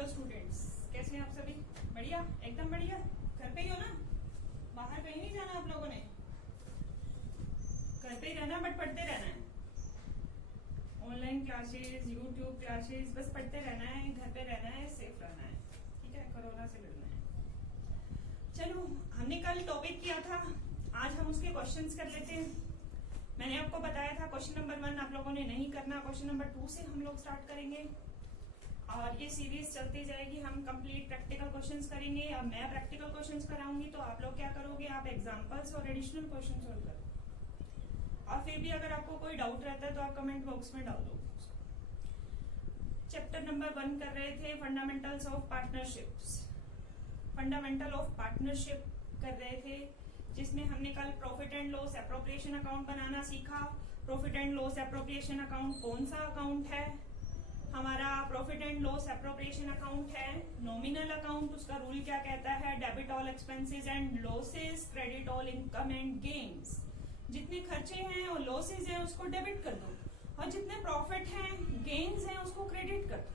Hello students, कैसे हैं आप सभी? बढ़िया, एकदम बढ़िया। घर पे ही हो ना? बाहर कहीं नहीं जाना आप लोगों ने? घर पे ही रहना, बट पढ़ते रहना है। ऑनलाइन क्लासेस, यूट्यूब क्लासेस, बस पढ़ते रहना है, घर पे रहना है, सेफ रहना है, ठीक है? कोरोना से लड़ना है। चलो, हमने कल टॉपिक किया था, आज हम उसके क्वेश्चंस कर लेते हैं। मैंने आपको बताया था क्वेश्चन नंबर 1 आप लोगों ने नहीं करना, क्वेश्चन नंबर 2 से हम लोग स्टार्ट करेंगे और ये सीरीज चलती जाएगी। हम कंप्लीट प्रैक्टिकल क्वेश्चंस करेंगे। अब मैं प्रैक्टिकल क्वेश्चंस कराऊंगी तो आप लोग क्या करोगे, आप एग्जांपल्स और एडिशनल क्वेश्चन सॉल्व करो। और फिर भी अगर आपको कोई डाउट रहता है तो आप कमेंट बॉक्स में डाल दो। चैप्टर नंबर 1 कर रहे थे, fundamentals of partnerships. Fundamental of partnership कर रहे थे, जिसमें हमने कल profit and loss appropriation account बनाना सीखा। Profit and loss appropriation account कौन सा अकाउंट है? हमारा profit and loss appropriation account है नॉमिनल अकाउंट। उसका रूल क्या कहता है? Debit all expenses and losses, credit all income and gains. जितने खर्चे हैं और लॉसेस हैं उसको डेबिट कर दो, और जितने प्रॉफिट हैं, गेन्स हैं, उसको क्रेडिट कर दो।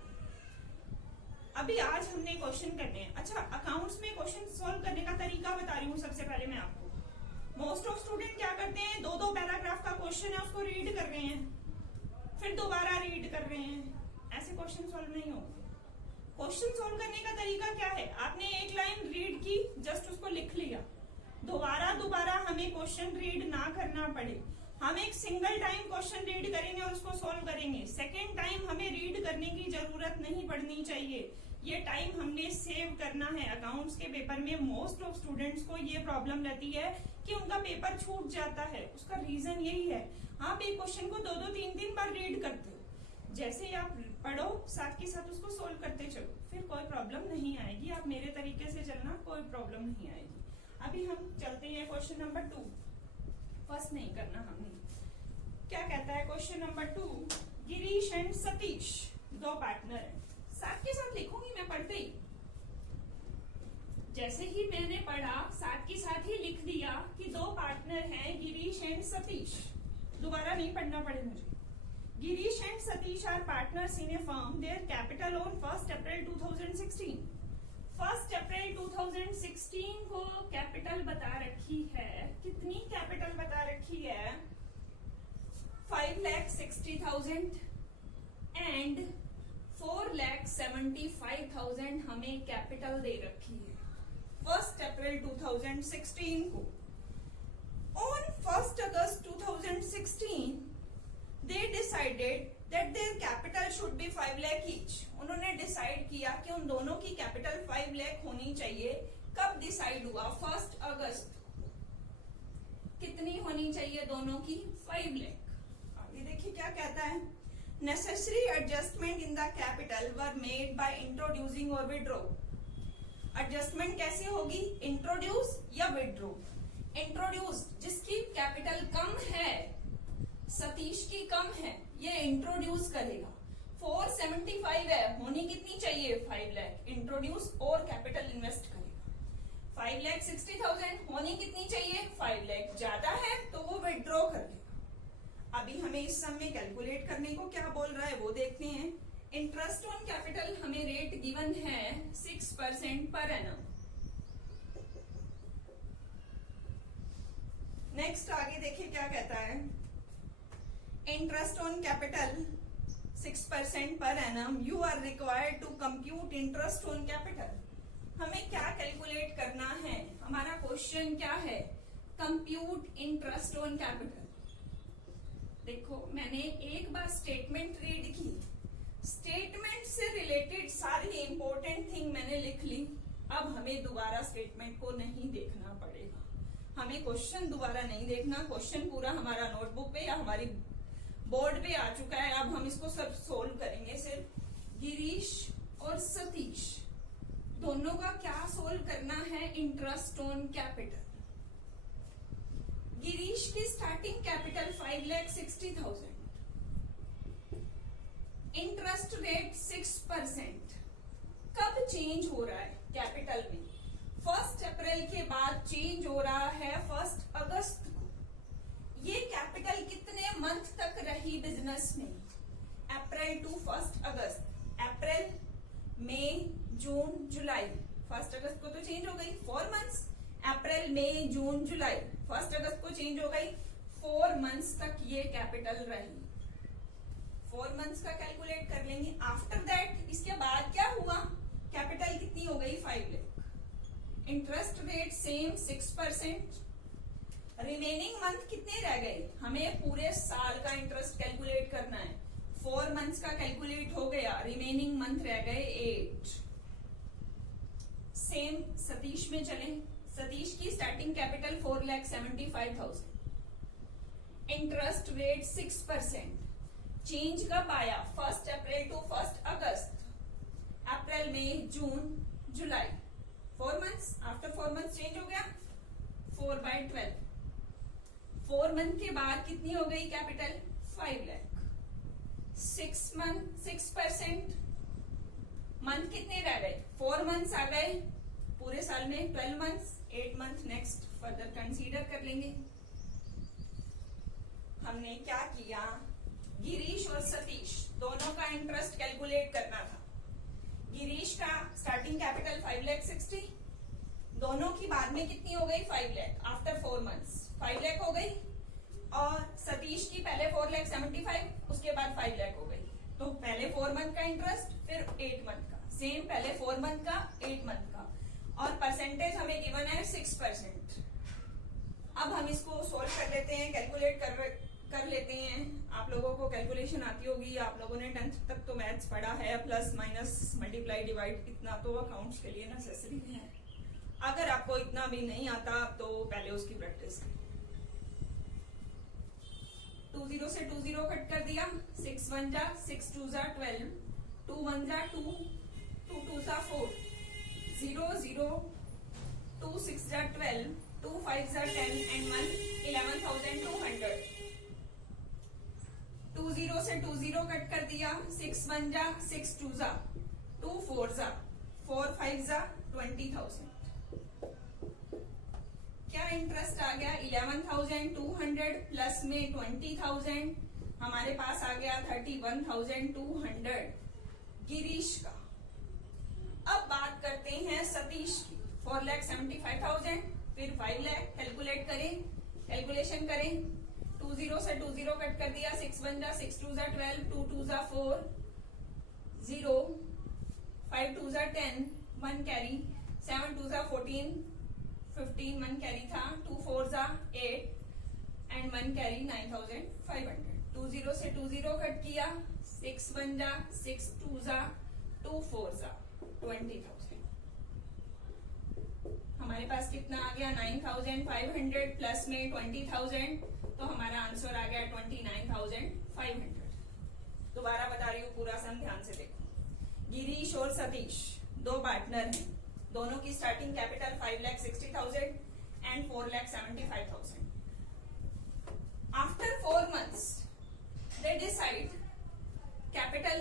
अभी आज हमने क्वेश्चन करने हैं। अच्छा, अकाउंट्स में क्वेश्चन सॉल्व करने का तरीका बता रही हूँ सबसे पहले मैं आपको। मोस्ट ऑफ स्टूडेंट क्या करते हैं, 2-2 पैराग्राफ का क्वेश्चन है उसको रीड कर रहे हैं, फिर दोबारा रीड कर रहे हैं। ऐसे क्वेश्चन सॉल्व नहीं होंगे। क्वेश्चन सॉल्व करने का तरीका क्या है? आपने एक लाइन रीड की, जस्ट उसको लिख लिया। दोबारा हमें क्वेश्चन रीड ना करना पड़े। हम एक सिंगल टाइम क्वेश्चन रीड करेंगे और उसको सॉल्व करेंगे। सेकेंड टाइम हमें रीड करने की जरूरत नहीं पड़नी चाहिए। ये टाइम हमने सेव करना है। अकाउंट्स के पेपर में मोस्ट ऑफ स्टूडेंट्स को ये प्रॉब्लम रहती है कि उनका पेपर छूट जाता है। उसका रीजन यही है, आप एक क्वेश्चन को 2-2, 3-3 बार रीड करते हो। जैसे आप पढ़ो, साथ के साथ उसको सोल्व करते चलो, फिर कोई प्रॉब्लम नहीं आएगी। आप मेरे तरीके से चलना, कोई प्रॉब्लम नहीं आएगी। अभी हम चलते हैं क्वेश्चन नंबर 2। फर्स्ट नहीं करना हमने। क्या कहता है question number 2? Girish and Satish 2 partner हैं। साथ के साथ लिखूंगी मैं पढ़ते ही। जैसे ही मैंने पढ़ा, साथ के साथ ही लिख दिया कि 2 पार्टनर हैं, गिरीश एंड सतीश। दोबारा नहीं पढ़ना पड़े मुझे। Girish and Satish are partners in a firm. Their capital on 1st April 2016. 1st April 2016 को कैपिटल बता रखी है। कितनी कैपिटल बता रखी है? 5,60,000 एंड 4,75,000 हमें कैपिटल दे रखी है 1st April 2016 को। On 1st August 2016 they decided that their capital should be 5 lakh each. उन्होंने डिसाइड किया कि उन दोनों की कैपिटल 5 लाख होनी चाहिए। कब डिसाइड हुआ? 1st अगस्त। कितनी होनी चाहिए दोनों की? 5 लाख। आगे देखिए क्या कहता है। Necessary adjustment in the capital were made by introducing और विड्रॉ। एडजस्टमेंट कैसे होगी? इंट्रोड्यूस या विड्रॉ। इंट्रोड्यूस, जिसकी कैपिटल कम है, सतीश की कम है, ये इंट्रोड्यूस करेगा। 475 है, होनी कितनी चाहिए? 5 लाख। इंट्रोड्यूस और कैपिटल इन्वेस्ट करेगा। 5,60,000 होनी कितनी चाहिए? 5 लाख। ज्यादा है तो वो विड्रॉ कर लेगा। अभी हमें इस सम में कैलकुलेट करने को क्या बोल रहा है वो देखते हैं। इंटरेस्ट ऑन कैपिटल हमें रेट गिवन है 6% पर एनम। नेक्स्ट आगे देखिए क्या कहता है। Interest on capital 6% per annum. You are required to compute interest on capital. हमें क्या कैलकुलेट करना है? हमारा क्वेश्चन क्या है? Compute interest on capital. देखो, मैंने एक बार स्टेटमेंट रीड की, स्टेटमेंट से रिलेटेड सारी इंपॉर्टेंट थिंग मैंने लिख ली। अब हमें दोबारा स्टेटमेंट को नहीं देखना पड़ेगा, हमें क्वेश्चन दोबारा नहीं देखना। क्वेश्चन पूरा हमारा नोटबुक पे या हमारी बोर्ड पे आ चुका है। अब हम इसको सब सोल्व करेंगे। सिर्फ गिरीश और सतीश दोनों का क्या सोल्व करना है? Interest on capital. गिरीश की स्टार्टिंग कैपिटल 5,60,000, इंटरेस्ट रेट 6%। कब चेंज हो रहा है कैपिटल में? 1st अप्रैल के बाद चेंज हो रहा है 1st अगस्त को। ये कैपिटल कितने मंथ तक रही बिजनेस में? अप्रैल to 1st August. April, May June जुलाई, 1 अगस्त को तो चेंज हो गई 4 मंथ्स, अप्रैल मई जून जुलाई, 1 अगस्त को चेंज हो गई, 4 मंथ्स तक ये कैपिटल रही। 4 मंथ्स का कैलकुलेट कर लेंगे। आफ्टर दैट इसके बाद क्या हुआ, कैपिटल कितनी हो गई 5 lakh, interest rate same 6%, remaining month कितने रह गए, हमें पूरे साल का इंटरेस्ट कैलकुलेट करना है। 4 मंथ्स का कैलकुलेट हो गया, रिमेनिंग मंथ रह गए 8। सेम सतीश में चलें। सतीश की starting capital 4,75,000, interest rate 6%, change कब आया 1 April to 1 August, April May June July, 4 months, after 4 months change हो गया 4/12। 4 मंथ के बाद कितनी हो गई कैपिटल 5 लाख, 6% मंथ कितने रह गए 4 मंथ्स आ गए, पूरे साल में 12 months, 8 month next further consider कर लेंगे। हमने क्या किया, गिरीश और सतीश दोनों का इंटरेस्ट कैलकुलेट करना था। गिरीश का स्टार्टिंग कैपिटल 5,60,000, दोनों की बाद में कितनी हो गई 5 लाख, आफ्टर 4 मंथ्स 5 लाख हो गई, और सतीश की पहले 4,75,000, उसके बाद 5 लाख हो गई। तो पहले 4 मंथ का इंटरेस्ट, फिर 8 मंथ का, सेम पहले 4 मंथ का 8 मंथ का, और परसेंटेज हमें गिवन है 6%। अब हम इसको सोल्व कर लेते हैं, कैलकुलेट कर लेते हैं। आप लोगों को कैलकुलेशन आती होगी, आप लोगों ने 10th तक तो मैथ्स पढ़ा है, प्लस माइनस मल्टीप्लाई डिवाइड, इतना तो अकाउंट्स के लिए नेसेसरी है। अगर आपको इतना भी नहीं आता तो पहले उसकी प्रैक्टिस करें। 20 से 20 कट कर दिया, 6 1 जा 6 2 जा 12, 2 1 जा 2, 2 2 जा 4, 0 0, 2 6 जा 12, 2 5 जा 10 एंड 1 11,200। 20 से 20 कट कर दिया, 6 1 जा 6 2 जा 2 4 जा 4 5 जा 20,000। क्या इंटरेस्ट आ गया 11,200 प्लस में 20,000, हमारे पास आ गया 31,200 गिरीश का। अब बात करते हैं सतीश की, 4,75,000, फिर 5 लाख, कैलकुलेट करें, कैलकुलेशन करें। 20 से 20 कट कर दिया, 6 1 जा 6 2 जा 12, 2 2 जा 4, 0, 5 2 जा 10, 1 कैरी, 7 2 जा 14, 15 1 कैरी था, 2 4 जा 8 एंड 1 कैरी 9,500। 20 से 20 कट किया, 6 1 जा 6 2 जा 2 4 जा 20,000। हमारे पास कितना आ गया 9,500 प्लस में 20,000, तो हमारा आंसर आ गया 29,500। दोबारा बता रही हूँ, पूरा सम ध्यान से देखो। गिरीश और सतीश दो पार्टनर हैं, दोनों की starting capital 5,60,000 and 4,75,000। After 4 months they decide capital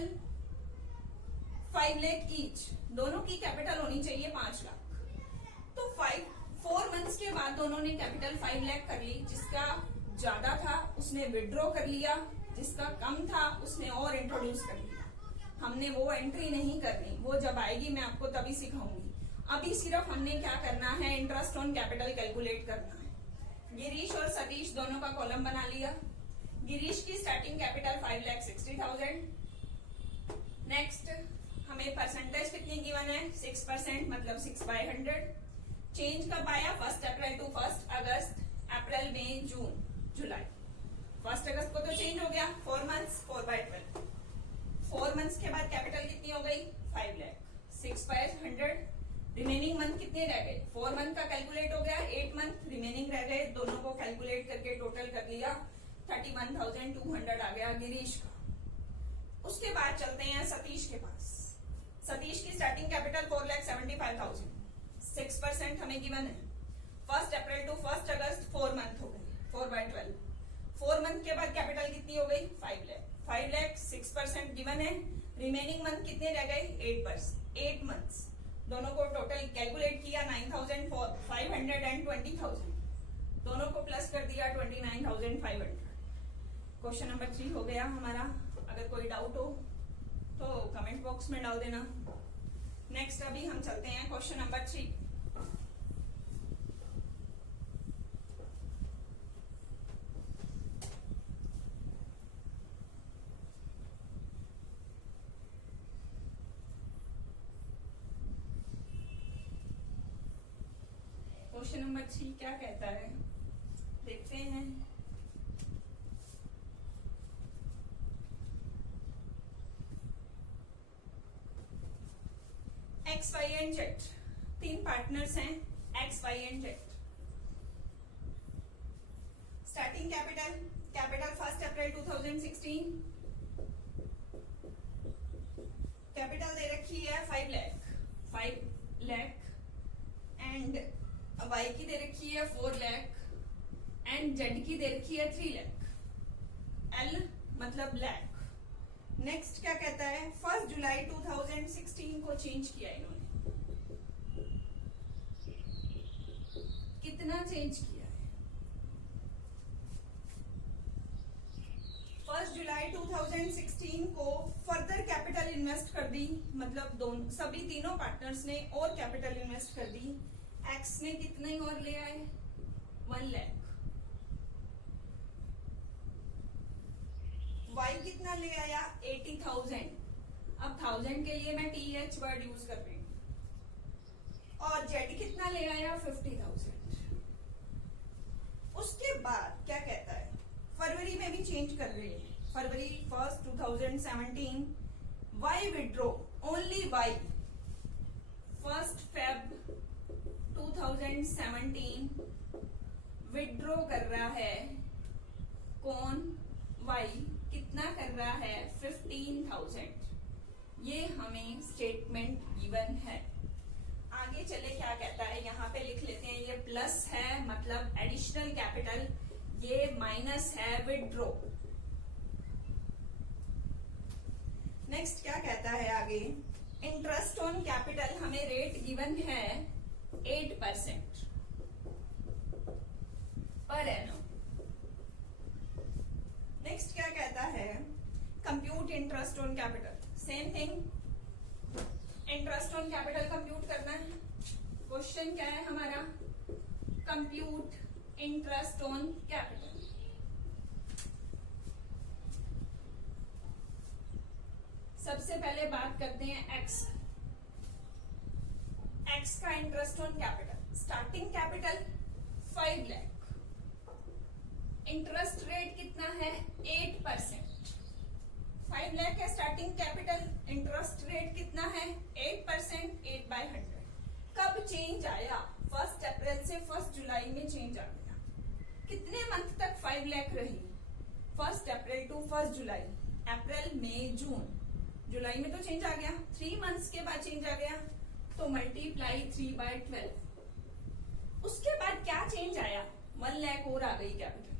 5 lakh each, दोनों की कैपिटल होनी चाहिए 5 लाख। तो 4 months के बाद दोनों ने कैपिटल 5 लाख कर ली, जिसका ज्यादा था उसने विड्रॉ कर लिया, जिसका कम था उसने और इंट्रोड्यूस कर लिया। हमने वो एंट्री नहीं करनी, वो जब आएगी मैं आपको तभी सिखाऊंगी। अभी सिर्फ हमने क्या करना है, इंटरेस्ट ऑन कैपिटल कैलकुलेट करना है। गिरीश और सतीश दोनों का कॉलम बना लिया। गिरीश की स्टार्टिंग कैपिटल 5,60,000। नेक्स्ट हमें परसेंटेज कितनी गिवन है 6%, मतलब 6/100। चेंज कब आया 1 April to 1 August, April May June जुलाई। 1 अगस्त को तो चेंज हो गया, 4 months 4/12। 4 months के बाद कैपिटल कितनी हो गई 5 लाख, 6/100। रिमेनिंग मंथ कितने रह गए, 4 मंथ का कैलकुलेट हो गया, 8 मंथ रिमेनिंग रह गए, दोनों को कैलकुलेट करके टोटल कर लिया, 31,200 आ गया गिरीश का। उसके बाद चलते हैं सतीश के पास। सतीश की स्टार्टिंग कैपिटल 4,75,000, 6% हमें गिवन है। 1 अप्रैल टू 1 अगस्त 4 मंथ हो गए, 4/12। 4 मंथ के बाद कैपिटल कितनी हो गई 5 लाख, 5 लाख 6% गिवन है। रिमेनिंग मंथ कितने रह गए 8 मंथ्स, दोनों को टोटल कैलकुलेट किया 9,500 एंड 20,000, दोनों को प्लस कर दिया 29,500। क्वेश्चन नंबर 3 हो गया हमारा। अगर कोई डाउट हो तो कमेंट बॉक्स में डाल देना। नेक्स्ट अभी हम चलते हैं क्वेश्चन नंबर 3। क्वेश्चन नंबर 3 क्या कहता है, देखते हैं। X Y and Z, 3 partners हैं X Y and Z. Starting capital 1 April 2016, capital दे रखी है 5 लाख एंड वाई की दे रखी है 4 लाख एंड जेड की दे रखी है 3 लाख। एल मतलब लाख। नेक्स्ट क्या कहता है, 1 जुलाई 2016 को चेंज किया इन्होंने। कितना चेंज किया है? 1 जुलाई 2016 को फर्दर कैपिटल इन्वेस्ट कर दी, मतलब सभी तीनों पार्टनर्स ने और कैपिटल इन्वेस्ट कर दी। एक्स ने कितने और ले आए? 1 लाख। वाई कितना ले आया? 80,000। अब 1000 के लिए मैं TH वर्ड यूज कर रही हूं। और जेड कितना ले आया? 50,000। उसके बाद क्या कहता है, फरवरी में भी चेंज कर रही है। फरवरी 1 2017 Y withdraw only Y. 1 Feb 2017 withdraw कर रहा है कौन? वाई। कितना कर रहा है? 15,000। ये हमें स्टेटमेंट गिवन है। आगे चले क्या कहता है, यहाँ पे लिख लेते हैं। ये प्लस है मतलब एडिशनल कैपिटल, ये माइनस है विड्रॉ। नेक्स्ट क्या कहता है आगे, इंटरेस्ट ऑन कैपिटल हमें रेट गिवन है 8% पर एनम। नेक्स्ट क्या कहता है, compute interest on capital. Same thing, interest on capital compute करना है। क्वेश्चन क्या है हमारा, कंप्यूट इंटरेस्ट ऑन कैपिटल। सबसे पहले बात करते हैं एक्स का interest on capital. Starting capital 5 lakh, interest rate कितना है? 8%। 5 लाख है स्टार्टिंग कैपिटल, इंटरेस्ट रेट कितना है? 8%। 8/100। कब चेंज आया? 1 अप्रैल से 1 जुलाई में चेंज आ गया। कितने मंथ तक 5 लाख रही? 1 April to 1 July. April, May, June. जुलाई में तो चेंज आ गया, 3 मंथ्स के बाद चेंज आ गया, तो मल्टीप्लाई 3/12। उसके बाद क्या चेंज आया? 1 लाख और आ गई कैपिटल,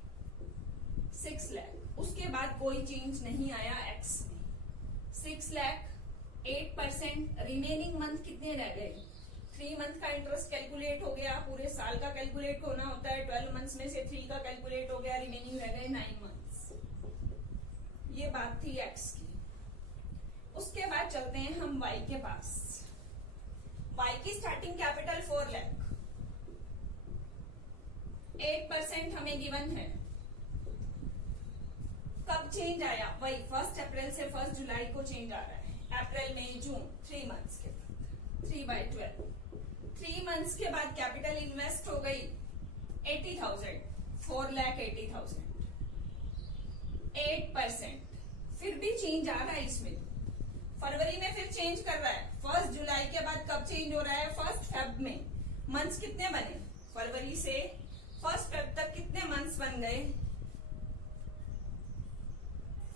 6 लाख। उसके बाद कोई चेंज नहीं आया एक्स में। 6 लाख, 8%। रिमेनिंग मंथ कितने रह गए? 3 मंथ का इंटरेस्ट कैलकुलेट हो गया, पूरे साल का कैलकुलेट होना होता है। 12 मंथ्स में से 3 का कैलकुलेट हो गया, रिमेनिंग रह गए 9 मंथ्स। ये बात थी एक्स की। उसके बाद चलते हैं हम वाई के पास। वाई की स्टार्टिंग कैपिटल 4 लाख, 8% हमें गिवन है। कब चेंज आया? वही 1 अप्रैल से 1 जुलाई को चेंज आ रहा है। अप्रैल, मई, जून, 3 मंथ्स के बाद 3/12। 3 मंथ्स के बाद कैपिटल इन्वेस्ट हो गई 80,000, 4,80,000, 8%। फिर भी चेंज आ रहा है इसमें। फरवरी में फिर चेंज कर रहा है। 1 जुलाई के बाद कब चेंज हो रहा है? 1 फेब में। मंथ्स कितने बने? फरवरी से 1 फेब तक कितने मंथ्स बन गए?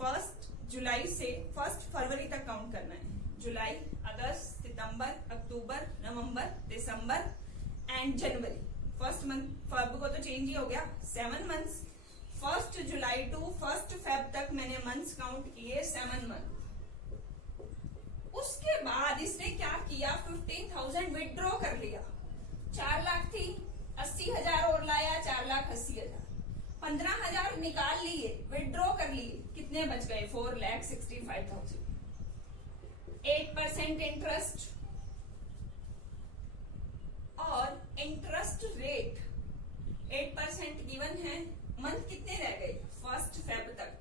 1 जुलाई से 1 फरवरी तक काउंट करना है। जुलाई, अगस्त, सितंबर, अक्टूबर, नवंबर, दिसंबर एंड जनवरी। 1 मंथ फेब को तो चेंज ही हो गया, 7 मंथ्स। 1 जुलाई टू 1 फेब तक मैंने मंथ्स काउंट किए, 7 मंथ। उसके बाद इसने क्या किया? 15,000 विड्रॉ कर लिया। 4 लाख थी, 80,000 और लाया, 4,80,000। 15,000 निकाल लिए, विड्रॉ कर लिए। कितने बच गए? 4,65,000। 8% इंटरेस्ट और इंटरेस्ट रेट 8% गिवन है। मंथ कितने रह गए? 1 फेब तक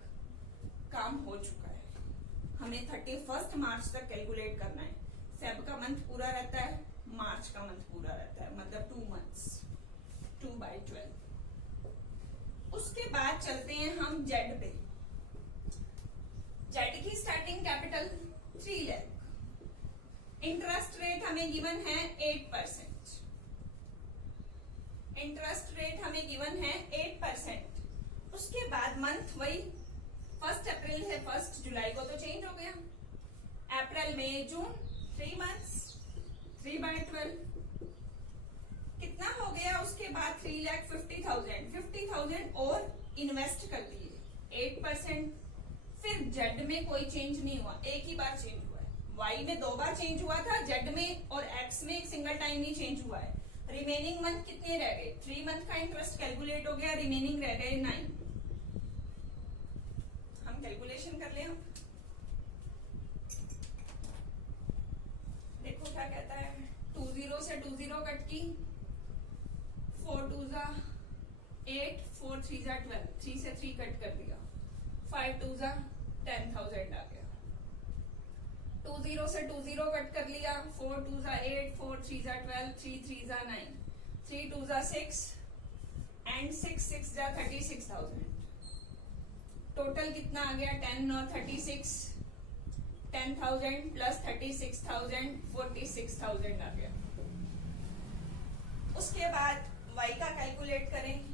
काम हो चुका है, हमें 31 मार्च तक कैलकुलेट करना है। फेब का मंथ पूरा रहता है, मार्च का मंथ पूरा रहता है, मतलब 2 मंथ्स, 2/12। उसके बाद चलते हैं हम जेड पे। जेड की starting capital 3 lakh, interest rate हमें गिवन है 8%। इंटरेस्ट रेट हमें गिवन है 8%। उसके बाद मंथ वही 1 अप्रैल है, 1 जुलाई को तो चेंज हो गया। अप्रैल, मई, जून 3 मंथ्स, 3/12 कितना हो गया? उसके बाद 3,50,000 और इन्वेस्ट कर दिए 8%। फिर जेड में कोई चेंज नहीं हुआ, एक ही बार चेंज हुआ है। वाई में 2 बार चेंज हुआ था, जेड में और एक्स में एक सिंगल टाइम ही चेंज हुआ है। रिमेनिंग मंथ कितने रह गए? 3 मंथ का इंटरेस्ट कैलकुलेट हो गया, रिमेनिंग रह गए 9। हम कैलकुलेशन कर ले। हम देखो क्या कहता है। 20 से 20 कट की, 4 2 जा 8, 4 3 जा 12, 3 से 3 कट कर दिया, 5 2 जा 10,000 आ गया। 20 से 20 कट कर लिया, 4 2 जा 8, 4 3 जा 12, 3 3 जा 9, 3 2 जा 6 एंड 6 6 जा 36,000। टोटल कितना आ गया? 10 और 36, 10,000 प्लस 36,000, 46,000 आ गया। उसके बाद y का कैलकुलेट करें।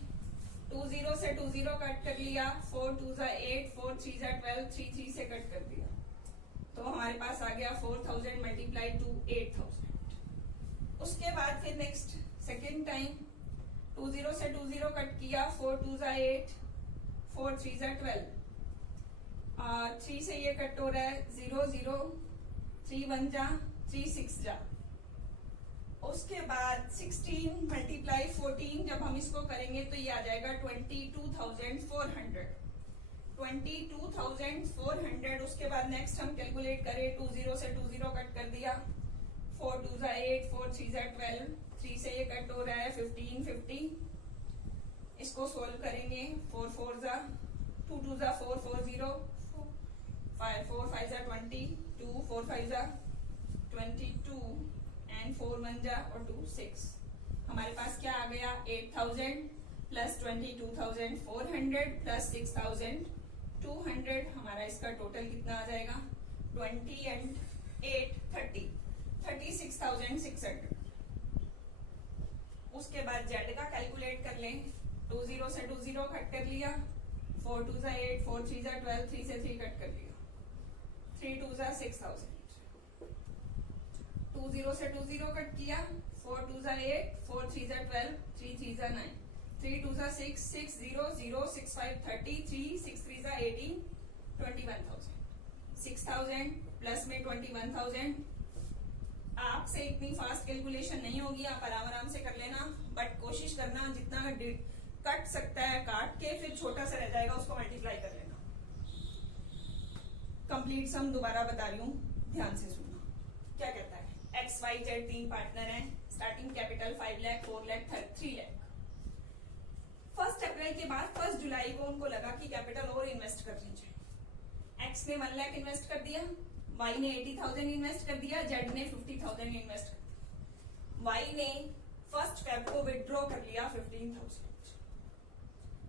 20 से 20 कट कर लिया, 4 2 जा 8, 4 3 जा 12, 3 3 से कट कर दिया, तो हमारे पास आ गया 4,000 मल्टीप्लाई टू 8,000। उसके बाद फिर नेक्स्ट सेकेंड टाइम 20 से 20 कट किया, 4 2 जा 8, 4 3 जा 12, 3 से ये कट हो रहा है 0 0, 3 1 जा 3 6 जा। उसके बाद 16 मल्टीप्लाई 14, जब हम इसको करेंगे तो ये आ जाएगा 22,400। 22,400। उसके बाद नेक्स्ट हम कैलकुलेट करें। 20 से 20 कट कर दिया, 4 2 जा 8, 4 3 जा 12, 3 से ये कट हो रहा है 15 50। इसको सोल्व करेंगे, 4 4 जा 2 2 जा 4 4 0, 4 5 जा 20, 2 4 5 जा 22 एंड 4 1 जा और 2 6। हमारे पास क्या आ गया? 8,000 प्लस 22,400 प्लस 6,200। हमारा इसका टोटल कितना आ जाएगा? 20 एंड 8 30, 36,600। उसके बाद जेड का कैलकुलेट कर लें। 20 से 20 कट कर लिया, 4 2 जा 8, 4 3 जा 12, 3 से 3 कट कर लिया, 3 2 जा 6,000। 20 से 20 कट किया, 4 2 जा 8, 4 3 जा 12, 3 3 जा 9, 3 2 जा 6, 6 0 0, 6 5 30, 3 6 3 जा 18, 21,000। 6,000 प्लस में 21,000। आपसे इतनी फास्ट कैलकुलेशन नहीं होगी, आप आराम आराम से कर लेना, बट कोशिश करना जितना कट सकता है काट के, फिर छोटा सा रह जाएगा उसको मल्टीप्लाई कर लेना। कंप्लीट सम दोबारा बता रही हूँ, ध्यान से सुनना। क्या कहता है? एक्स वाई जेड 3 पार्टनर हैं, स्टार्टिंग कैपिटल 5 लाख, 4 लाख, 3 लाख। 1 अप्रैल के बाद 1 जुलाई को उनको लगा कि कैपिटल और इन्वेस्ट कर लीजिए। एक्स ने 1 लाख इन्वेस्ट कर दिया, वाई ने 80,000 इन्वेस्ट कर दिया, जेड ने 50,000 इन्वेस्ट कर दिया। वाई ने 1 फेब को विड्रॉ कर लिया 15,000।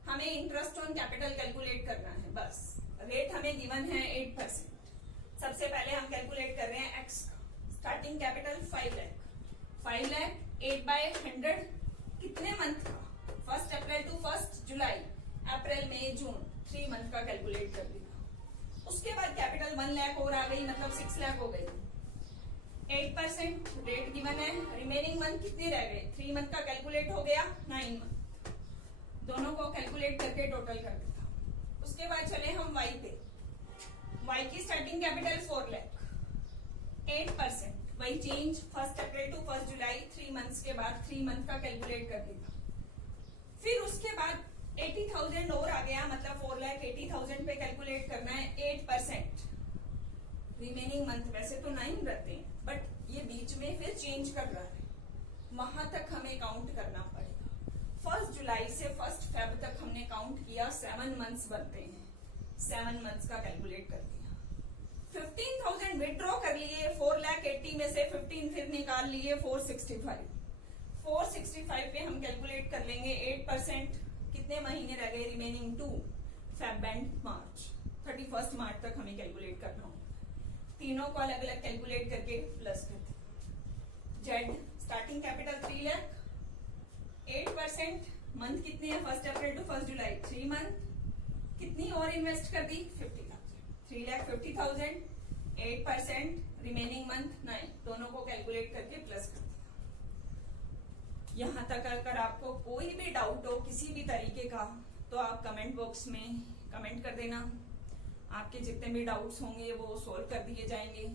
हमें इंटरेस्ट ऑन कैपिटल कैलकुलेट करना है, बस। रेट हमें गिवन है 8%। सबसे पहले हम कैलकुलेट कर रहे हैं एक्स का। स्टार्टिंग कैपिटल 5 लाख, 5 लाख 8/100 कितने मंथ का? 1 April to 1 July, April May June 3 month का कैलकुलेट कर दिया। उसके बाद कैपिटल 1 लाख और आ गई, मतलब 6 लाख हो गई। 8% रेट गिवन है। रिमेनिंग मंथ कितने रह गए? 3 मंथ का कैलकुलेट हो गया, 9 मंथ। दोनों को कैलकुलेट करके टोटल कर देता। उसके बाद चले हम वाई पे। वाई की स्टार्टिंग कैपिटल 4 लाख, 8%, वही change 1 April to 1 July, 3 months के बाद 3 मंथ का कैलकुलेट कर दिया। फिर उसके बाद 80,000 और आ गया, मतलब 4,80,000 पे कैलकुलेट करना है 8%। रिमेनिंग मंथ वैसे तो 9 रहते हैं, बट ये बीच में फिर चेंज कर रहा है। वहां तक हमें काउंट करना पड़ेगा। 1 जुलाई से 1 फेब तक हमने काउंट किया, 7 मंथ्स बनते हैं, 7 मंथ्स का कैलकुलेट कर दिया। 15,000 विड्रॉ कर लिए, 4,80,000 में से 15 फिर निकाल लिए, 465 पे हम कैलकुलेट कर लेंगे 8%। कितने महीने रह गए रिमेनिंग? 2, फेब एंड मार्च। 31 मार्च तक हमें कैलकुलेट करना होगा। तीनों को अलग अलग कैलकुलेट करके प्लस करते। Z starting capital 3 lakh, 8% month कितने हैं 1 अप्रैल टू 1 जुलाई? 3 मंथ। कितनी और इन्वेस्ट कर दी? 50,000। 3,50,000, 8%, रिमेनिंग मंथ 9। दोनों को कैलकुलेट करके प्लस कर दिया। यहां तक अगर आपको कोई भी डाउट हो किसी भी तरीके का तो आप कमेंट बॉक्स में कमेंट कर देना। आपके जितने भी डाउट्स होंगे वो सॉल्व कर दिए जाएंगे।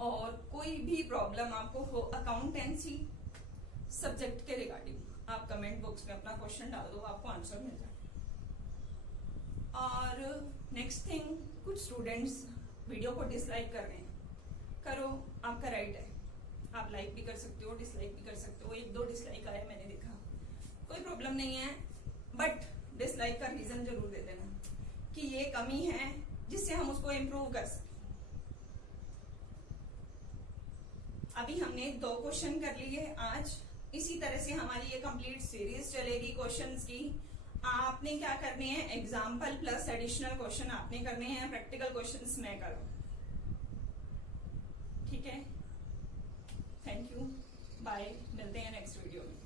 और कोई भी प्रॉब्लम आपको हो अकाउंटेंसी सब्जेक्ट के रिगार्डिंग, आप कमेंट बॉक्स में अपना क्वेश्चन डाल दो, आपको आंसर मिल जाए। और नेक्स्ट थिंग, कुछ स्टूडेंट्स वीडियो को डिसलाइक कर रहे हैं। करो, आपका राइट है, आप लाइक भी कर सकते हो, डिसलाइक भी कर सकते हो। 1-2 डिसलाइक आया मैंने देखा, कोई प्रॉब्लम नहीं है, बट डिसलाइक का रीजन जरूर दे देना कि ये कमी है जिससे हम उसको इम्प्रूव कर सकें। अभी हमने 2 क्वेश्चन कर लिए आज। इसी तरह से हमारी ये कंप्लीट सीरीज चलेगी क्वेश्चंस की। आपने क्या करने हैं? एग्जाम्पल प्लस एडिशनल क्वेश्चन आपने करने हैं, प्रैक्टिकल क्वेश्चंस मैं करूँ। ठीक है, थैंक यू, बाय, मिलते हैं नेक्स्ट वीडियो में।